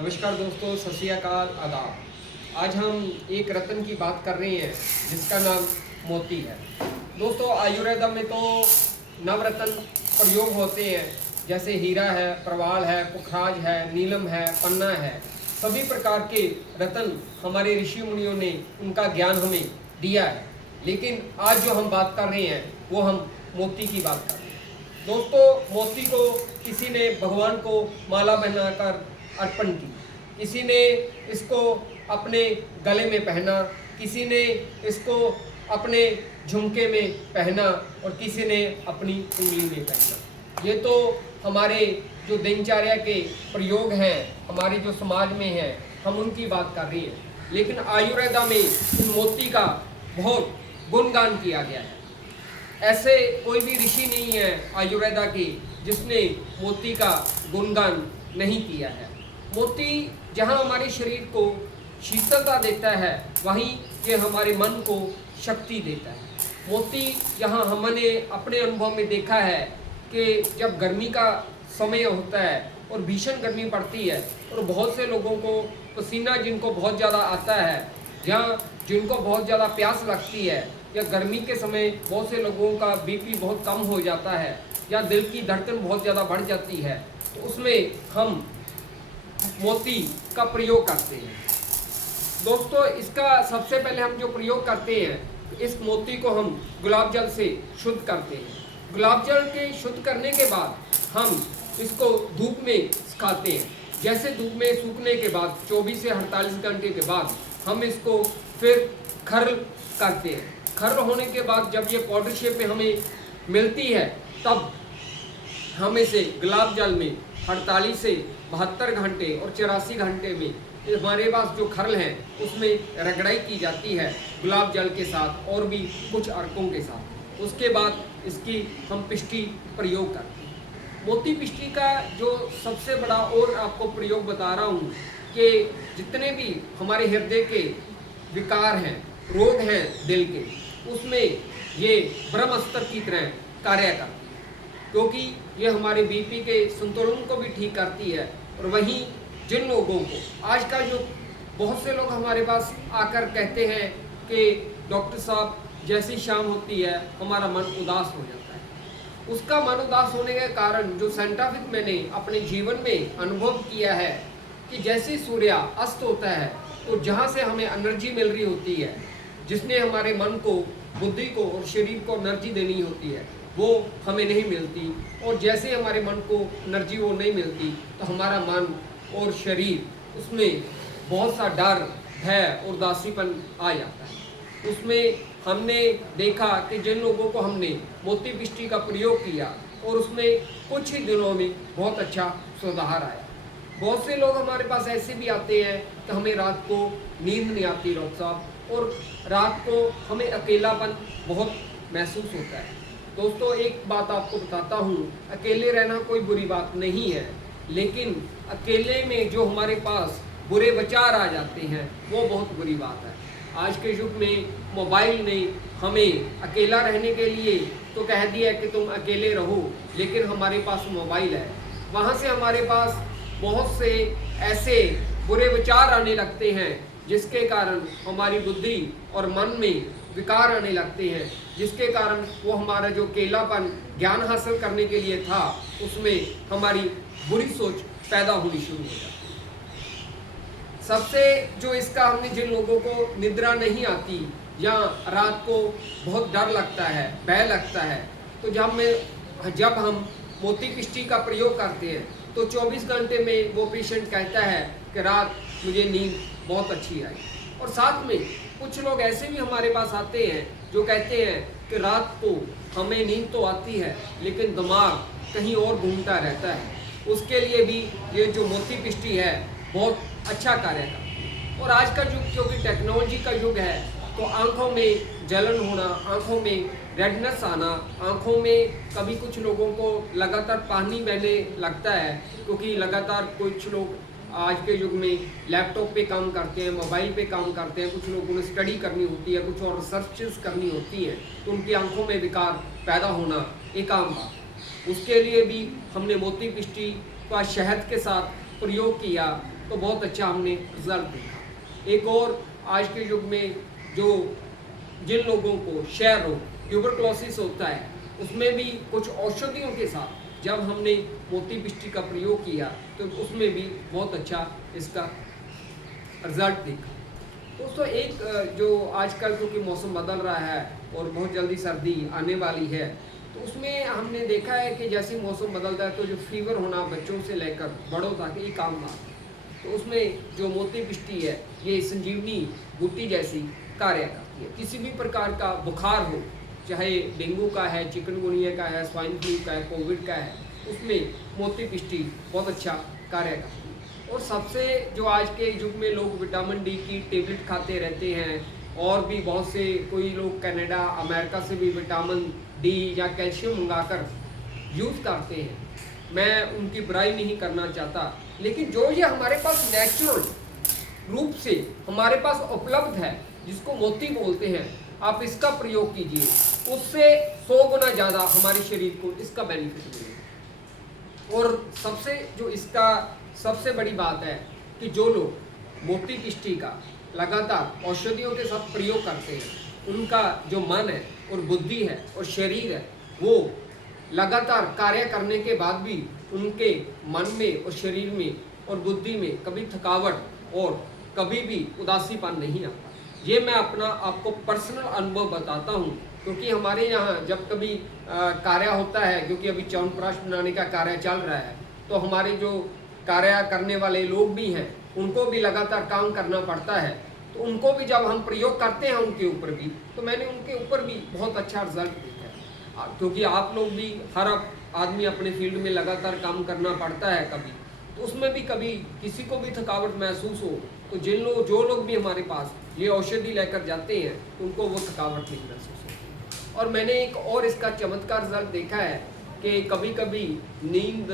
नमस्कार दोस्तों, सत श्री अकाल, आदाब। आज हम एक रत्न की बात कर रहे हैं जिसका नाम मोती है। दोस्तों, आयुर्वेद में तो नवरत्न प्रयोग होते हैं, जैसे हीरा है, प्रवाल है, पुखराज है, नीलम है, पन्ना है। सभी प्रकार के रत्न हमारे ऋषि मुनियों ने उनका ज्ञान हमें दिया है। लेकिन आज जो हम बात कर रहे हैं वो हम मोती की बात कर रहे हैं। दोस्तों, मोती को किसी ने भगवान को माला बनाकर अर्पण की, किसी ने इसको अपने गले में पहना, किसी ने इसको अपने झुमके में पहना और किसी ने अपनी उंगली में पहना। ये तो हमारे जो दिनचर्या के प्रयोग हैं, हमारे जो समाज में हैं, हम उनकी बात कर रहे हैं। लेकिन आयुर्वेदा में इन मोती का बहुत गुणगान किया गया है। ऐसे कोई भी ऋषि नहीं है आयुर्वेदा के जिसने मोती का गुणगान नहीं किया है। मोती जहाँ हमारे शरीर को शीतलता देता है, वहीं ये हमारे मन को शक्ति देता है। मोती यहाँ हमने अपने अनुभव में देखा है कि जब गर्मी का समय होता है और भीषण गर्मी पड़ती है और बहुत से लोगों को पसीना जिनको बहुत ज़्यादा आता है, या जिनको बहुत ज़्यादा प्यास लगती है, या गर्मी के समय बहुत से लोगों का बीपी बहुत कम हो जाता है, या दिल की धड़कन बहुत ज़्यादा बढ़ जाती है, तो उसमें हम मोती का प्रयोग करते हैं। दोस्तों, इसका सबसे पहले हम जो प्रयोग करते हैं, इस मोती को हम गुलाब जल से शुद्ध करते हैं। गुलाब जल के शुद्ध करने के बाद हम इसको धूप में सुखाते हैं। जैसे धूप में सूखने के बाद 24 से 48 घंटे के बाद हम इसको फिर खर्ल करते हैं। खर्ल होने के बाद जब ये पाउडर शेप में हमें मिलती है, तब हम इसे गुलाब जल में 48 से 72 घंटे और 84 घंटे में हमारे पास जो खर्ल है उसमें रगड़ाई की जाती है गुलाब जल के साथ और भी कुछ अर्कों के साथ। उसके बाद इसकी हम पिष्टी प्रयोग करते हैं। मोती पिष्टी का जो सबसे बड़ा और आपको प्रयोग बता रहा हूँ कि जितने भी हमारे हृदय के विकार हैं, रोग हैं दिल के, उसमें ये ब्रह्मास्त्र की तरह कार्य करती है, क्योंकि ये हमारे बीपी के संतुलन को भी ठीक करती है। और वहीं जिन लोगों को आजकल जो बहुत से लोग हमारे पास आकर कहते हैं कि डॉक्टर साहब जैसी शाम होती है हमारा मन उदास हो जाता है, उसका मन उदास होने के कारण जो साइंटिफिक मैंने अपने जीवन में अनुभव किया है कि जैसे सूर्य अस्त होता है तो जहाँ से हमें एनर्जी मिल रही होती है, जिसने हमारे मन को, बुद्धि को और शरीर को एनर्जी देनी होती है, वो हमें नहीं मिलती। और जैसे हमारे मन को एनर्जी वो नहीं मिलती तो हमारा मन और शरीर उसमें बहुत सा डर, भय और उदासीपन आ जाता है। उसमें हमने देखा कि जिन लोगों को हमने मोती पिष्टी का प्रयोग किया और उसमें कुछ ही दिनों में बहुत अच्छा सुधार आया। बहुत से लोग हमारे पास ऐसे भी आते हैं कि हमें रात को नींद नहीं आती डॉक्टर साहब, और रात को हमें अकेलापन बहुत महसूस होता है। दोस्तों, एक बात आपको बताता हूँ, अकेले रहना कोई बुरी बात नहीं है, लेकिन अकेले में जो हमारे पास बुरे विचार आ जाते हैं वो बहुत बुरी बात है। आज के युग में मोबाइल ने हमें अकेला रहने के लिए तो कह दिया कि तुम अकेले रहो, लेकिन हमारे पास मोबाइल है, वहाँ से हमारे पास बहुत से ऐसे बुरे विचार आने लगते हैं जिसके कारण हमारी बुद्धि और मन में विकार आने लगते हैं, जिसके कारण वो हमारा जो अकेलापन ज्ञान हासिल करने के लिए था उसमें हमारी बुरी सोच पैदा होनी शुरू हो जाती है। सबसे जो इसका हमने जिन लोगों को निद्रा नहीं आती या रात को बहुत डर लगता है, भय लगता है, तो जब हम मोती पिष्टी का प्रयोग करते हैं तो 24 घंटे में वो पेशेंट कहता है कि रात मुझे नींद बहुत अच्छी आई। और साथ में कुछ लोग ऐसे भी हमारे पास आते हैं जो कहते हैं कि रात को हमें नींद तो आती है लेकिन दिमाग कहीं और घूमता रहता है। उसके लिए भी ये जो मोती पिष्टी है बहुत अच्छा कार्य करती है। और आज का युग क्योंकि टेक्नोलॉजी का युग है, तो आंखों में जलन होना, आंखों में रेडनेस आना, आंखों में कभी कुछ लोगों को लगातार पानी बहने लगता है, क्योंकि लगातार कुछ लोग आज के युग में लैपटॉप पे काम करते हैं, मोबाइल पे काम करते हैं, कुछ लोगों ने स्टडी करनी होती है, कुछ और रिसर्चेस करनी होती है, तो उनकी आंखों में विकार पैदा होना एक आम बात। उसके लिए भी हमने मोती पिष्टी का शहद के साथ प्रयोग किया तो बहुत अच्छा हमने रिजल्ट देखा। एक और आज के युग में जिन लोगों को क्षय रोग ट्यूबरक्लोसिस होता है, उसमें भी कुछ औषधियों के साथ जब हमने मोती पिष्टी का प्रयोग किया तो उसमें भी बहुत अच्छा इसका रिजल्ट देखा। दोस्तों, एक जो आजकल क्योंकि मौसम बदल रहा है और बहुत जल्दी सर्दी आने वाली है, तो उसमें हमने देखा है कि जैसे मौसम बदलता है तो जो फीवर होना बच्चों से लेकर बड़ों तक एक आम बात है। तो उसमें जो मोती पिष्टी है ये संजीवनी बूटी जैसी कार्य करती है। किसी भी प्रकार का बुखार हो, चाहे डेंगू का है, चिकनगुनिया का है, स्वाइन फ्लू का है, कोविड का है, उसमें मोती पिष्टी बहुत अच्छा कार्य करती है। और सबसे जो आज के युग में लोग विटामिन डी की टेबलेट खाते रहते हैं, और भी बहुत से कोई लोग कनाडा अमेरिका से भी विटामिन डी या कैल्शियम मंगाकर यूज़ करते हैं। मैं उनकी बुराई नहीं करना चाहता, लेकिन जो ये हमारे पास नेचुरल रूप से हमारे पास उपलब्ध है, जिसको मोती बोलते हैं, आप इसका प्रयोग कीजिए, उससे 100 गुना ज़्यादा हमारे शरीर को इसका बेनिफिट मिलेगा। और इसका सबसे बड़ी बात है कि जो लोग मोती पिष्टी का लगातार औषधियों के साथ प्रयोग करते हैं, उनका जो मन है और बुद्धि है और शरीर है, वो लगातार कार्य करने के बाद भी उनके मन में और शरीर में और बुद्धि में कभी थकावट और कभी भी उदासीपन नहीं आता। ये मैं अपना आपको पर्सनल अनुभव बताता हूँ, क्योंकि हमारे यहाँ जब कभी कार्य होता है, क्योंकि अभी च्यवनप्राश बनाने का कार्य चल रहा है, तो हमारे जो कार्य करने वाले लोग भी हैं, उनको भी लगातार काम करना पड़ता है। तो उनको भी जब हम प्रयोग करते हैं उनके ऊपर भी, तो मैंने उनके ऊपर भी बहुत अच्छा रिजल्ट देखा है। क्योंकि आप लोग भी, हर आदमी अपने फील्ड में लगातार काम करना पड़ता है, कभी तो उसमें भी कभी किसी को भी थकावट महसूस हो, तो जो लोग भी हमारे पास ये औषधि लेकर जाते हैं, उनको वो थकावट नहीं महसूस होती। और मैंने एक और इसका चमत्कार रिजल्ट देखा है कि कभी कभी नींद